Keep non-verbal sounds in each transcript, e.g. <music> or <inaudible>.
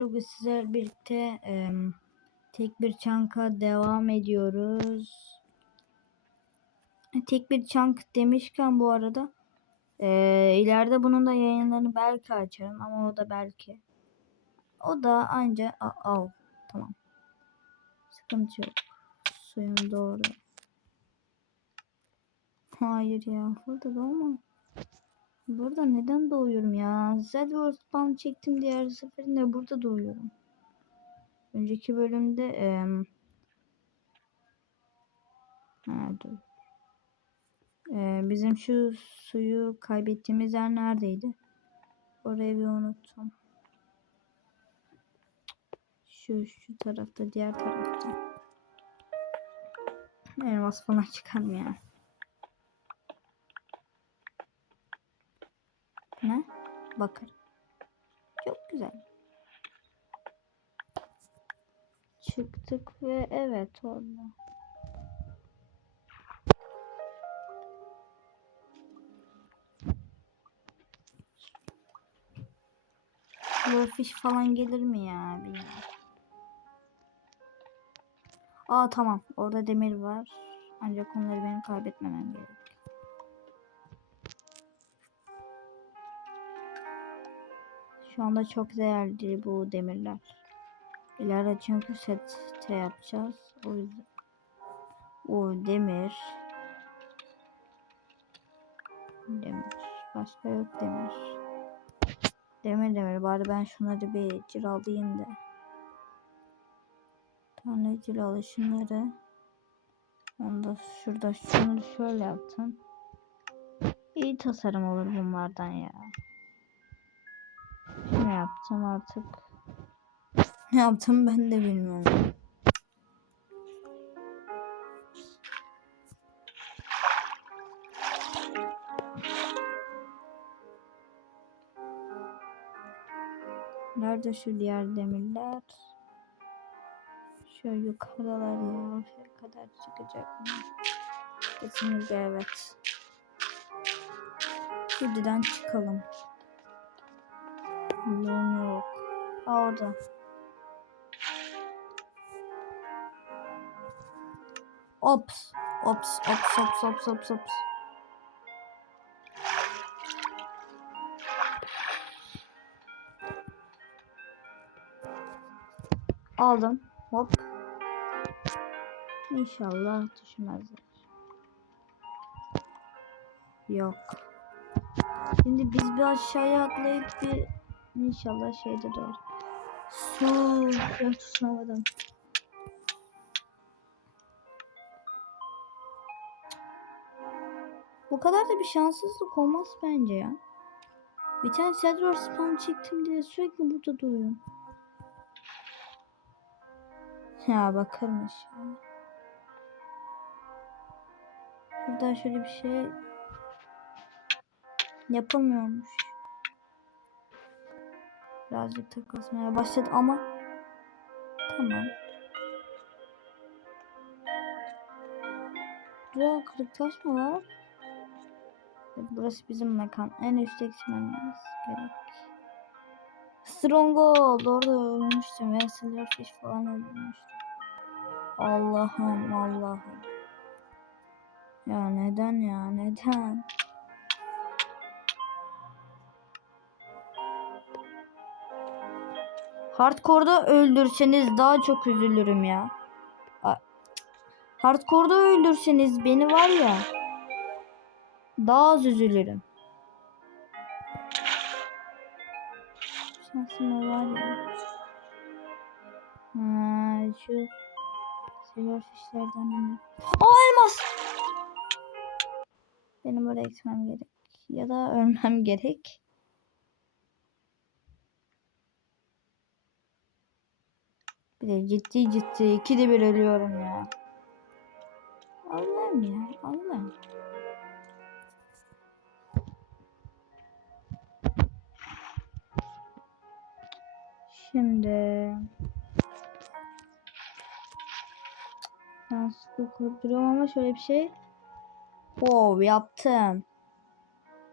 Bugün sizlerle birlikte em, tek bir çanka devam ediyoruz. Tek bir çank demişken bu arada e, ileride bunun da yayınlarını belki açarım ama o da belki. O da anca a, al tamam. Sıkıntı yok. Suyum doğru. Hayır ya burada doğma. Burada neden doğuyorum ya? Zedward Spawn çektim diğer seferinde burada doğuyorum. Önceki bölümde em, ha, dur. Ee, bizim şu suyu kaybettiğimiz yer neredeydi? Orayı bir unuttum. Şu şu tarafta diğer tarafta. Elmas falan <laughs> çıkar mı ya? Ne? Bakır. Çok güzel. Çıktık ve evet orada. Blowfish falan gelir mi ya? Bilmiyorum. Aa tamam. Orada demir var. Ancak onları benim kaybetmemem gerek. Şu anda çok değerli bu demirler. İleride çünkü set yapacağız. O yüzden. O demir. Demir. Başka yok demir. Demir demir. Bari ben şunları bir cilalayayım da. Tane cilalı şunları. Onda şurada şunu şöyle yaptım. İyi tasarım olur bunlardan ya. Yaptım artık? Ne yaptım ben de bilmiyorum. Nerede şu diğer demirler? Şu yukarıdalar ya. Şuraya kadar çıkacak mı? Kesinlikle evet. Şimdiden çıkalım. Bloğum yok. Aa orada. Ops. Ops. Ops. Ops. Ops. Ops. Ops. Aldım. Hop. İnşallah düşmezler. Yok. Şimdi biz bir aşağıya atlayıp bir inşallah şeyde doğru. Su. Ben tutunamadım. Bu kadar da bir şanssızlık olmaz bence ya. Bir tane Cedrar spam çektim diye sürekli burada duruyorum. Ya bakırmış ya. Şuradan şöyle bir şey yapamıyormuş. Birazcık takılmaya başladı ama tamam. Burada kırık taş mı var? Burası bizim mekan. En üstte gitmemiz gerek. Stronghold orada ölmüştüm. Ve Silverfish falan öldürmüştüm. Allah'ım Allah'ım. Ya neden ya neden? Hardcore'da öldürseniz daha çok üzülürüm ya. Hardcore'da öldürseniz beni var ya. Daha az üzülürüm. Şansım var ya. Ha, şu silverfishlerden biri. Aa elmas! Benim oraya gitmem gerek. Ya da ölmem gerek. Bir de ciddi ciddi ikide bir ölüyorum ya. Allah'ım ya Allah'ım. Şimdi Şanslı kurduruyorum ama şöyle bir şey. Wow yaptım.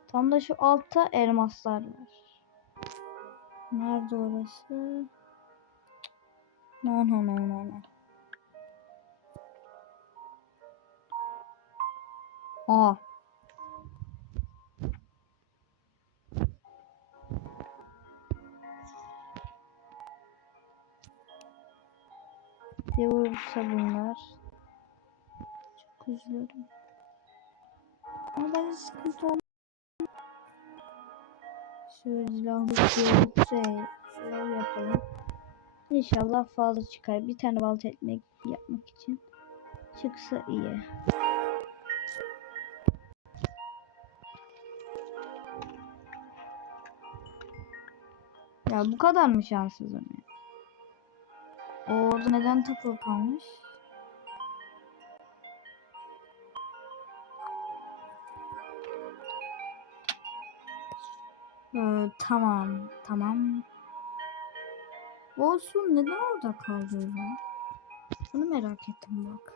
Tam da şu altta elmaslar var. Nerede orası? No no no no no. Aa. Bir vurursa bunlar. Çok üzülürüm. Ama ben sıkıntı olmaz. Şöyle silahlı bir şey yapalım. İnşallah fazla çıkar. Bir tane balta etmek yapmak için çıksa iyi. Ya bu kadar mı şanssızım ya? O orada neden takılı kalmış? Ee, tamam, tamam. Olsun neden orada kaldı ya? Bunu merak ettim bak.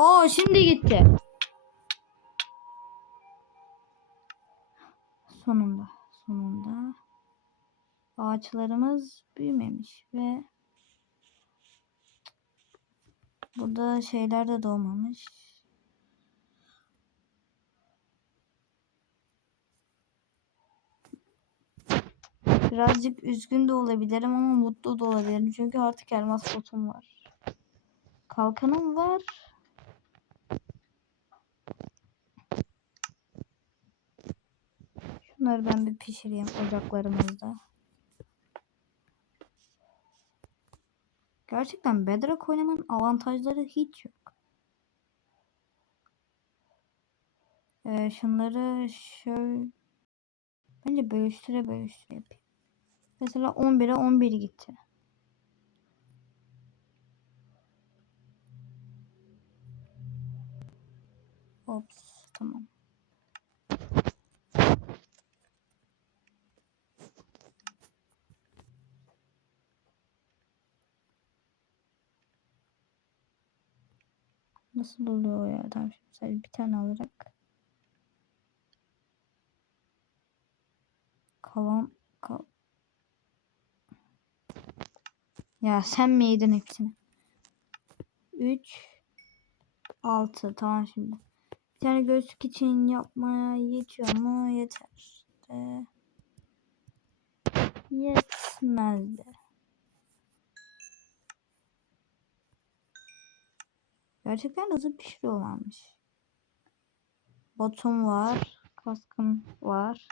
Oo şimdi gitti. Sonunda, sonunda. Ağaçlarımız büyümemiş ve burada şeyler de doğmamış. Birazcık üzgün de olabilirim ama mutlu da olabilirim. Çünkü artık elmas botum var. Kalkanım var. Şunları ben bir pişireyim ocaklarımızda. Gerçekten Bedrock oynamanın avantajları hiç yok. Ee, şunları şöyle bence bölüştüre bölüştüre yapayım. Mesela 11'e 11 gitti. Ops tamam. Nasıl oluyor ya? Tamam şimdi sadece bir tane alarak. Kalan kal ya sen mi yedin hepsini? 3 6 tamam şimdi. Bir tane gözlük için yapmaya yetiyor mu? Yeter. De. Yetmez de. Gerçekten hızlı pişiriyorlarmış. Botum var. Kaskım var.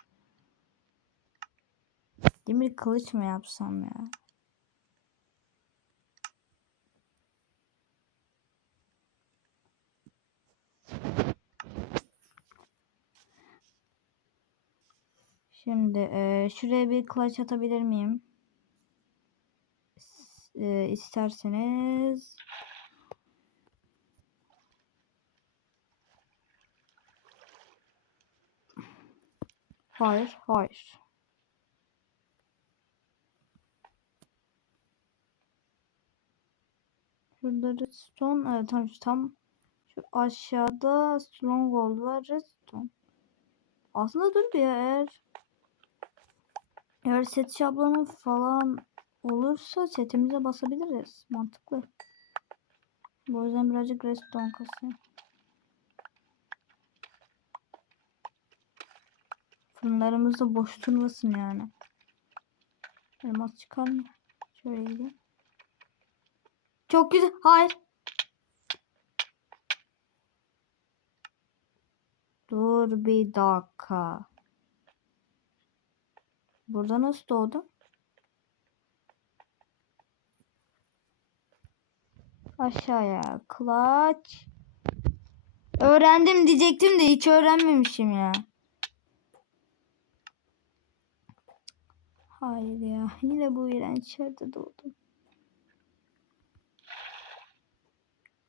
Demir kılıç mı yapsam ya? Şimdi e, şuraya bir kılıç atabilir miyim? E, isterseniz. Hayır, hayır. Şurada redstone, evet tam tam şu aşağıda stronghold var redstone. Aslında dur ya eğer eğer set şablonu falan olursa setimize basabiliriz. Mantıklı. Bu yüzden birazcık redstone kasayım. Fırınlarımız da boş durmasın yani. Elmas çıkar mı? Şöyle gidelim. Çok güzel. Hayır. Dur bir dakika. Burada nasıl doğdum? Aşağıya. Clutch. Öğrendim diyecektim de hiç öğrenmemişim ya. Hayır ya. Yine bu iğrenç yerde doğdum.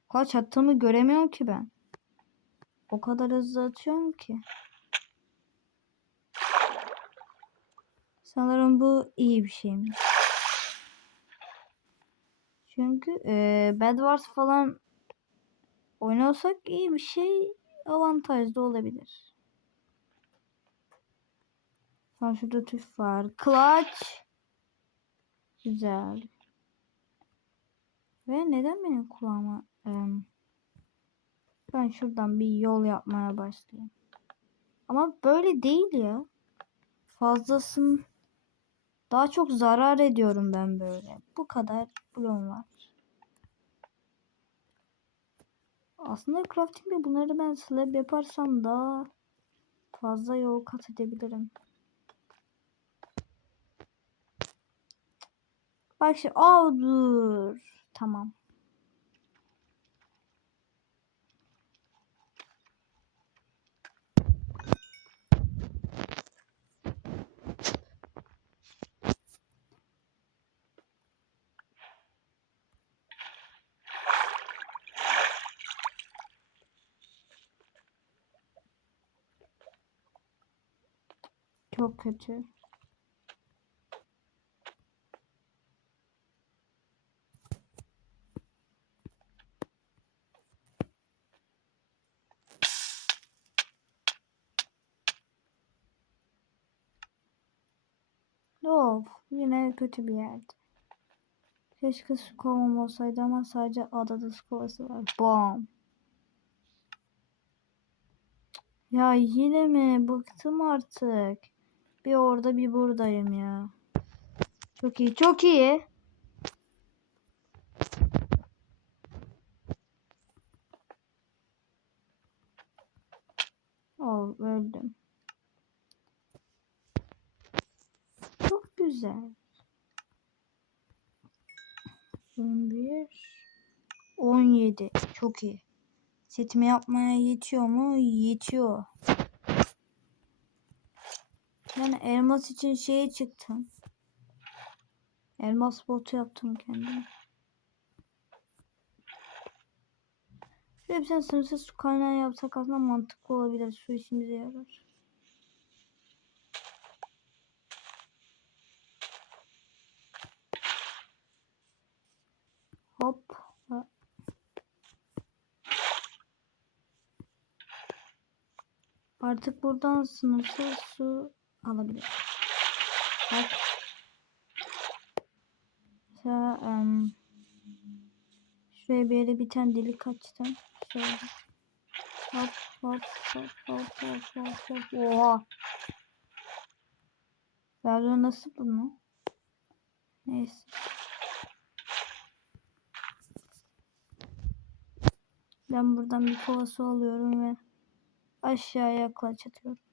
Kaç attığımı göremiyorum ki ben. O kadar hızlı atıyorum ki. Sanırım bu iyi bir şeymiş. Çünkü e, Bed Wars falan oynasak iyi bir şey avantajlı olabilir. Tamam şurada tüf var. Clutch. Güzel. Ve neden benim kulağıma ben şuradan bir yol yapmaya başlayayım. Ama böyle değil ya. Fazlasın daha çok zarar ediyorum ben böyle. Bu kadar bloğum var. Aslında crafting'de bunları ben slab yaparsam daha fazla yol kat edebilirim. Bak şimdi Aa, dur. Tamam. Çok kötü. Of, yine kötü bir yerdi. Keşke su kovam olsaydı ama sadece adada su kovası var. Bam. Ya yine mi? Bıktım artık. Bir orada bir buradayım ya. Çok iyi, çok iyi. Oh, öldüm. Çok güzel. 11 17 çok iyi. Setimi yapmaya yetiyor mu? Yetiyor. Ben elmas için şeye çıktım. Elmas botu yaptım kendime. Şöyle bir tane sınırsız su kaynağı yapsak aslında mantıklı olabilir. Su işimize yarar. Hop. Artık buradan sınırsız su alabilirim. Bak. Mesela em, şuraya bir yere bir tane delik açtım. Şöyle. Hop hop hop hop hop hop hop. Oha. Pardon nasıl bunu? Neyse. Ben buradan bir kova su alıyorum ve aşağıya klaç atıyorum.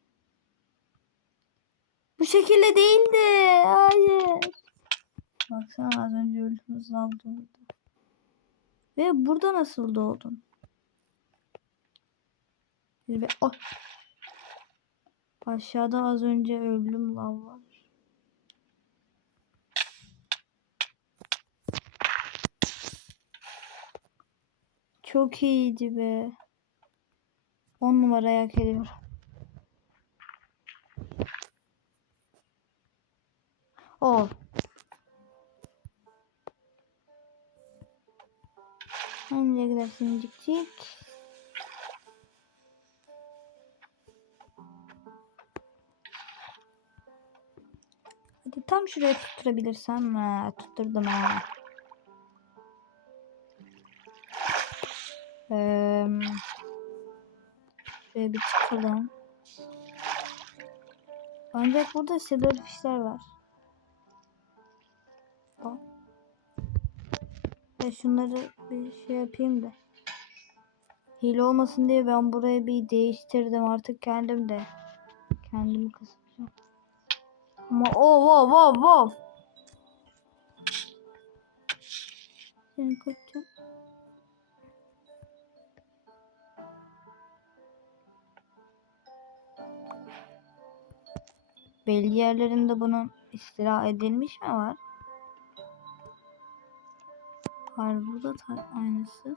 Bu şekilde değildi. Hayır. Baksana az önce öldüğümüz lav doğdu. Ve burada nasıl doğdun? Bir be- Oh. Aşağıda az önce öldüm lav var. Çok iyiydi be. 10 numaraya hak ediyorum. O. Nereye gidersin cik? Hadi tam şuraya tutturabilirsem. Ha, tutturdum ha. Eee şuraya bir çıkalım. Ancak burada silverfishler var. Bak. Ya şunları bir şey yapayım da. Hile olmasın diye ben burayı bir değiştirdim artık kendim de. Kendimi kısacağım. Ama oh wow wow wow. Seni kaçacağım. Belli yerlerinde bunun istila edilmiş mi var? Var burada da aynısı.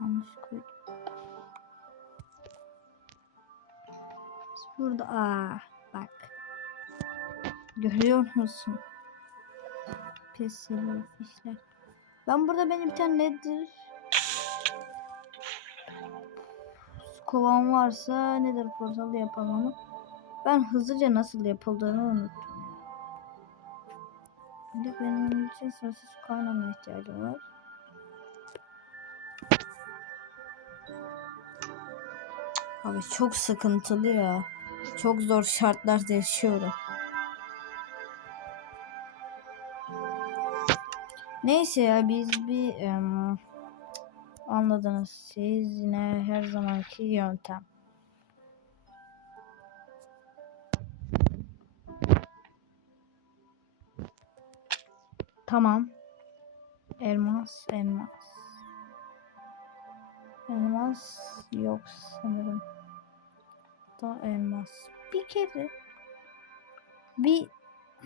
Yanlış koydum. Burada aa bak. Görüyor musun? Pis fişler. Ben burada benim bir tane nedir? Kovan varsa nedir portalı yapalım ama. Ben hızlıca nasıl yapıldığını unuttum. Şimdi benim için sonsuz kaynama ihtiyacım var. Abi çok sıkıntılı ya. Çok zor şartlarda yaşıyorum. Neyse ya biz bir um, anladınız. Siz yine her zamanki yöntem. Tamam. Elmas, elmas. Elmas yok sanırım. Da elmas. Bir kere bir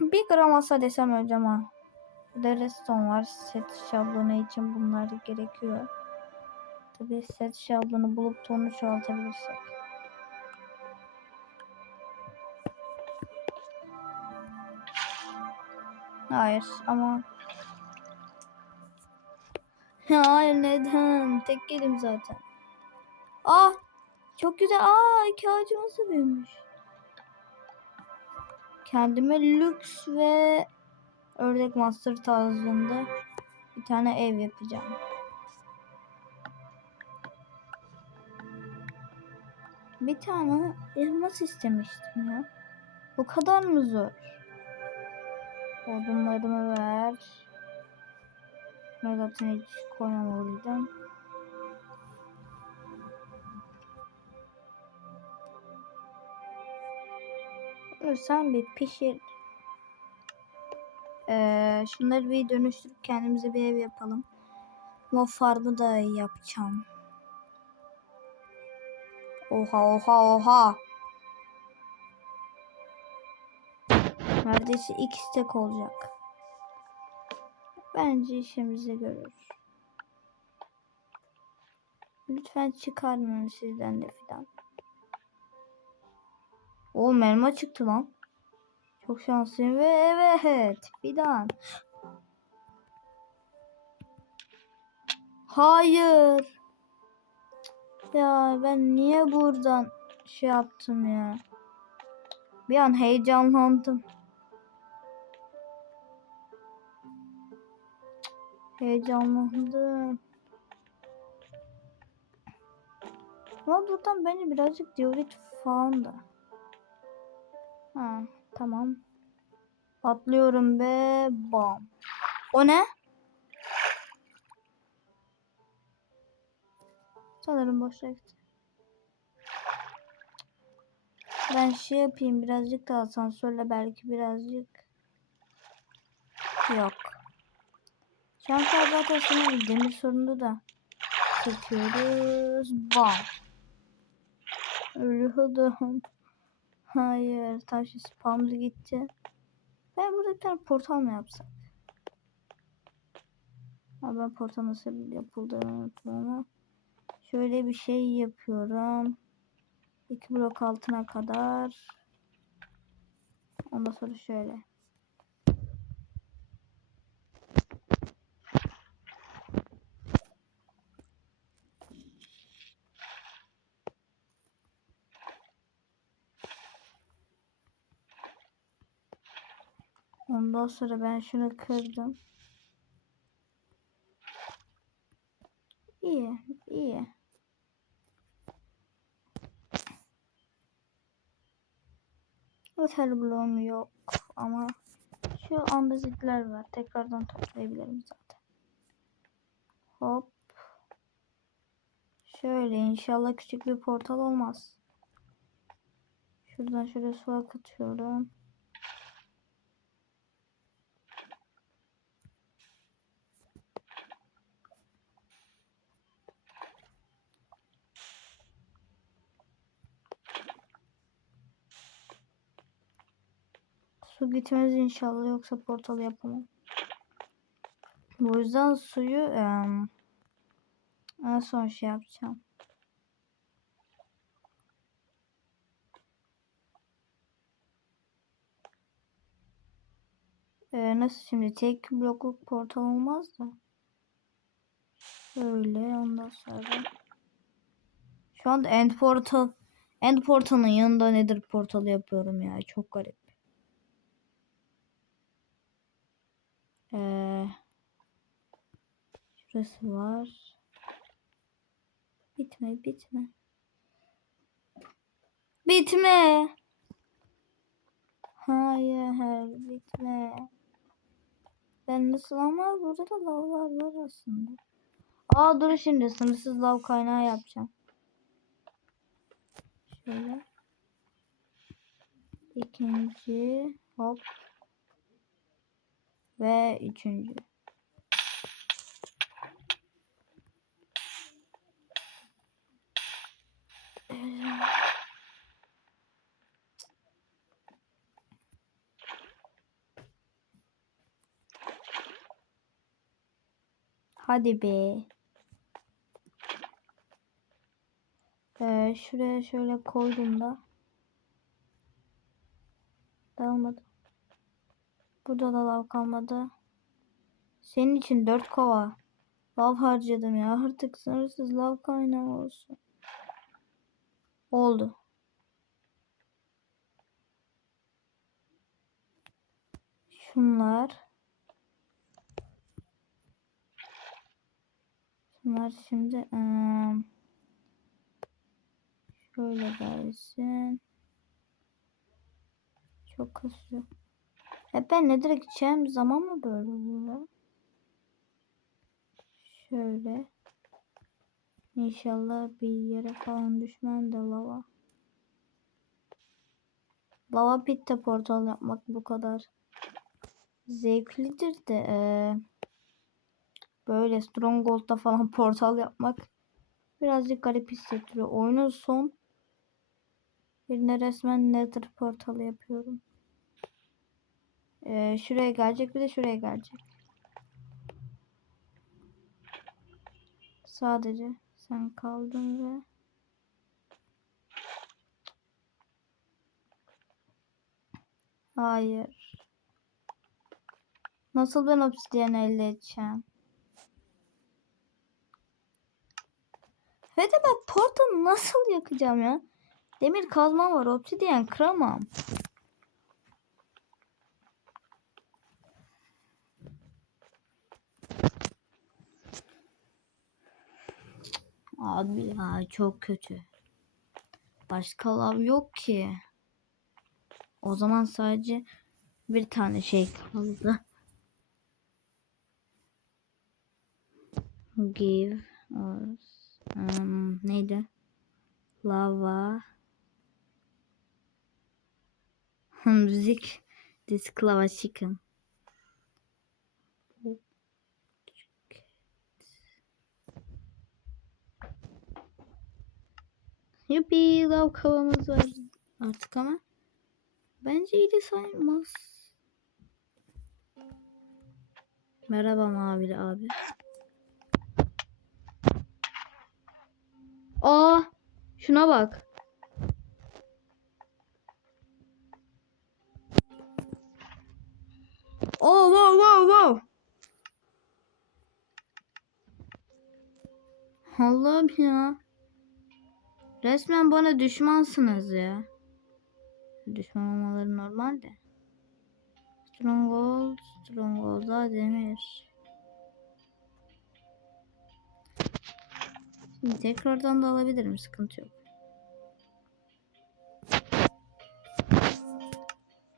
bir gram olsa desem öleceğim ha. Bir de redstone var. Set şablonu için bunlar gerekiyor. Tabi set şablonu bulup da onu çoğaltabilirsek. Hayır ama Hayır neden? Tek yedim zaten. Ah! Çok güzel. Aa iki ağacımız da büyümüş. Kendime lüks ve ördek master tarzında bir tane ev yapacağım. Bir tane elmas istemiştim ya. Bu kadar mı zor? Odunlarımı ver. Ben zaten hiç koymamalıydım. Sen bir pişir. Ee, şunları bir dönüştürüp kendimize bir ev yapalım. Mob farmı da yapacağım. Oha oha oha. Neredeyse iki stack olacak. Bence işimizi görür. Lütfen çıkarmayın sizden de fidan. O elma çıktı lan. Çok şanslıyım ve evet fidan. Hayır. Ya ben niye buradan şey yaptım ya. Bir an heyecanlandım. Heyecanlandım. Ama buradan beni birazcık diorit falan da. Ha tamam. Atlıyorum be bam. O ne? Sanırım boşa gitti. Ben şey yapayım birazcık da asansörle belki birazcık. Yok. Şanslar zaten sana demir sorunu da çekiyoruz. Bam. Ölüyordum. Hayır. Taş spamlı gitti. Ben burada bir tane portal mı yapsak? Ha, ben portal nasıl yapıldığını unuttum ama. Şöyle bir şey yapıyorum. İki blok altına kadar. Ondan sonra şöyle. Ondan sonra ben şunu kırdım. İyi, iyi. Yeterli bloğum yok ama şu andezitler var. Tekrardan toplayabilirim zaten. Hop. Şöyle inşallah küçük bir portal olmaz. Şuradan şöyle su akıtıyorum. Gitmez inşallah yoksa portal yapamam. Bu yüzden suyu em, en son şey yapacağım. Ee, nasıl şimdi tek blokluk portal olmaz da. Şöyle ondan sonra. Şu anda end portal end portalın yanında nedir portalı yapıyorum ya çok garip. Ee, şurası var. Bitme bitme. Bitme. Hayır bitme. Ben nasıl ama burada da lavlar var aslında. Aa dur şimdi sınırsız lav kaynağı yapacağım. Şöyle. İkinci hop. Ve üçüncü. Hadi be. Ee, şuraya şöyle koydum da. Burada da lav kalmadı. Senin için dört kova. Lav harcadım ya. Artık sınırsız lav kaynağı olsun. Oldu. Şunlar. Şunlar şimdi şöyle gelsin. Çok kasıyor. Hep ben ne direkt gideceğim zaman mı böyle oluyor? Şöyle. İnşallah bir yere falan düşmem de lava. Lava pitte portal yapmak bu kadar zevklidir de eee, böyle Stronghold'da falan <laughs> portal yapmak birazcık garip hissettiriyor. Oyunun son yerine resmen Nether portalı yapıyorum. Eee, şuraya gelecek bir de şuraya gelecek. Sadece sen kaldın ve Hayır. Nasıl ben obsidiyen elde edeceğim? Ve de ben portalı nasıl yakacağım ya? Demir kazmam var. Obsidiyen kıramam. Abi ya çok kötü. Başka lav yok ki. O zaman sadece bir tane şey kaldı. Give us um, neydi? Lava müzik this lava chicken. Yuppie lav kavamız var artık ama bence iyi de sayılmaz. Merhaba mavili abi. Aa, şuna bak. Oh, wow, wow, wow. Allah'ım ya. Resmen bana düşmansınız ya. Düşman olmaları normal de. Stronghold, Stronghold'a demir. Şimdi tekrardan da alabilirim. Sıkıntı yok.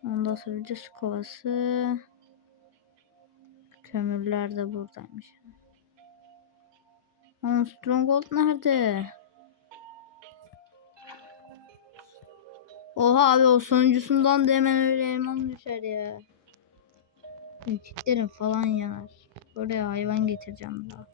Ondan sonra bir de kovası. Kömürler de buradaymış. Ama Stronghold nerede? Oha abi o sonuncusundan da hemen öyle elman düşer ya. Çitlerim falan yanar. Oraya hayvan getireceğim daha.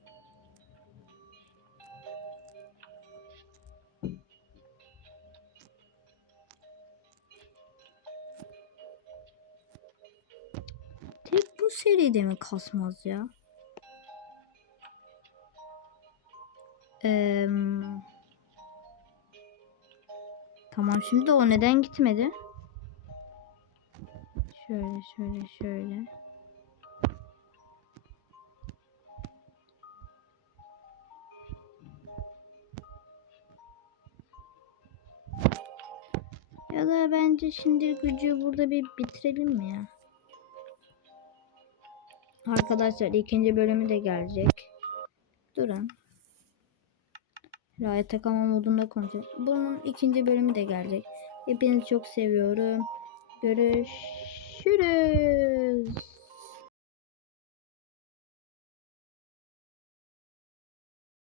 Tek bu seride mi kasmaz ya? Eee... Tamam şimdi o neden gitmedi? Şöyle şöyle şöyle. Ya da bence şimdi gücü burada bir bitirelim mi ya? Arkadaşlar ikinci bölümü de gelecek. Durun. Riot Takama modunda konuşacağız. Bunun ikinci bölümü de gelecek. Hepinizi çok seviyorum. Görüşürüz.